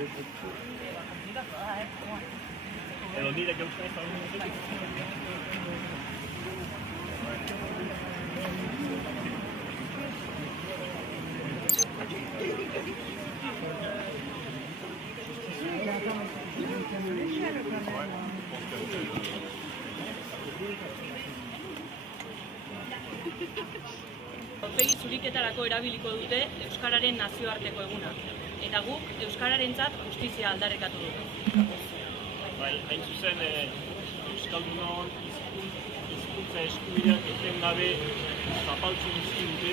Edo nire euskara ez da Aurpegi zuriketarako erabiliko dute Euskararen nazioarteko eguna, eta guk Euskararentzat justizia aldarrikatu dugu. Hain zuzen, Euskaldunon hizkuntza eskubideak etengabe zapaltzen dizkigute.